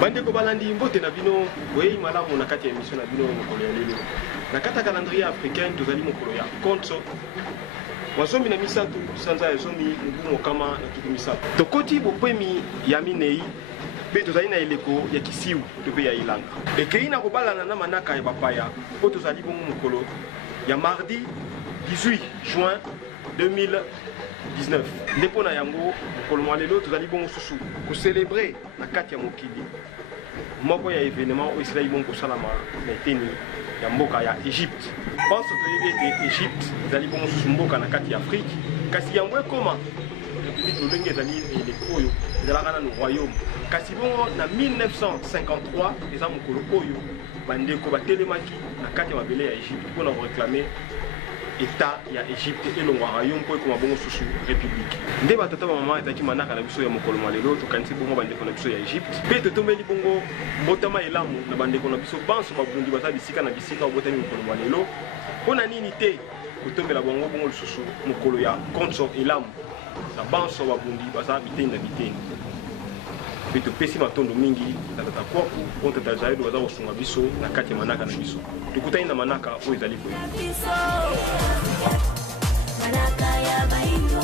Bande ko balandi mbote na bino wei malamu na kati ya émission na bino mokolo ya lelo. Na kata calendrier africain tozali mokolo ya Konso. Wasomi na misatu sanza ya somi ngumo kama na tuku misatu. Tokoti bopemi ya minei pe tozali na eleko ya kisiu to pe ya ilanga. Ekei na kobalana na manaka ya bapaya po tozali bongo mokolo ya mardi 18 juin 2019. Ndepo na yango mokolo mwa lelo tozali bongo susu ko célébrer na kati ya mokili moko ya événement o Israël bongo salama na eteni ya mboka ya Égypte. Pense toyebi ete Égypte ezali bongo susu mboka na kati ya Afrique kasi yango ekoma république lolenge ezali eleko oyo ezalaka na royaume kasi bongo na 1953 eza mokolo oyo bandeko batelemaki na kati ya mabele ya Égypte mpona koréclame État ya Égypte elongwa royaume po ekoma bongo susu république. Nde batata bamama ezalaki manaka na biso ya mokolo mwa lelo tokanisi bongo bandeko na biso ya Égypte mpe totombeli bongo mbotama elamu na bandeko na biso banso babundi baza bisika na bisika babotami mokolo mwa lelo mpona nini te kotombela bango bongo lisusu mokolo ya Konso elamu na banso babundi baza biteni na biteni mpe topesi matondo mingi na tata kwaku mpo tata zayedo baza kosunga biso na kati ya manaka na biso tokutani na manaka oyo ezali koyo Manaka ya baino,